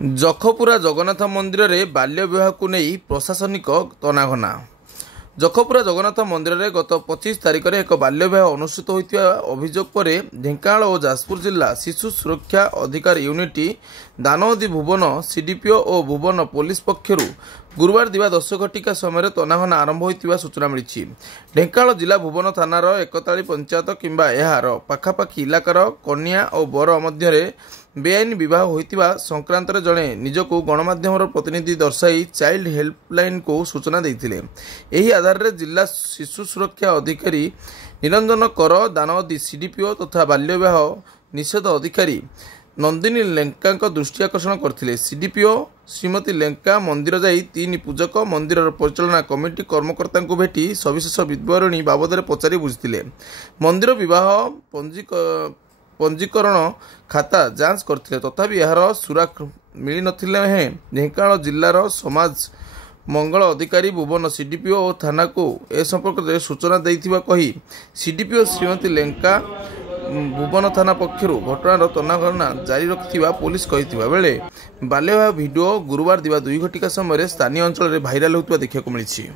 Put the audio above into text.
जखपुरा जगन्नाथ मंदिर में बाल्य विवाह को नहीं प्रशासनिक तनाघना। जखपुरा जगन्नाथ मंदिर में गत 25 तारिख में एक बाल्य विवाह अनुष्ठित होता अभियोग पर ढेंकानाल और जाजपुर जिला शिशु सुरक्षा अधिकार यूनिट दानोदी भुवन सीडीपीओ और भुवन पुलिस पक्षर गुरुवार दिवा 10 घटिका समय तनाघना आरंभ होता सूचना मिली। ढेंकानाल जिला भुवन थानार एकताली पंचायत किंबा यार पाखापाखि इलाकार कन्या और बर मध्य बेआईन विवाह होता संक्रांत जड़े निजको गणमाध्यम प्रतिनिधि दर्शाई चाइल्ड हेल्पलाइन को सूचना देते। यही आधार में जिला शिशु सुरक्षा अधिकारी निरंजन कर दानोदी सीडीपीओ तथा बाल्य विवाह निषेध अधिकारी नंदिनी लेंका दृष्टि आकर्षण करते। सीडीपीओ श्रीमती लेंका मंदिर जाई 3 पूजक मंदिर परिचालना कमिटी कर्मकर्ता को भेटी सविशेष विवरणी बाबद पचारि बुझिथिले। मंदिर विवाह पंजीकरण खाता जांच करथिले तथापि यार सुराग मिली नथिले हे ढेंकानाल जिलार समाज मंगल अधिकारी भुवन सीडीपीओ और थाना को ए संपर्क में सूचना देइथिबा कही सीडीपीओ श्रीमती लेंका भुवन थाना पक्षर घटनार तनाघना जारी रखिथिबा पुलिस कहिथिबा बेले बाल्य विवाह वीडियो गुरुवार दिवा 2 घटिका समय स्थानीय अंचल में भाइराल होता देखा मिली।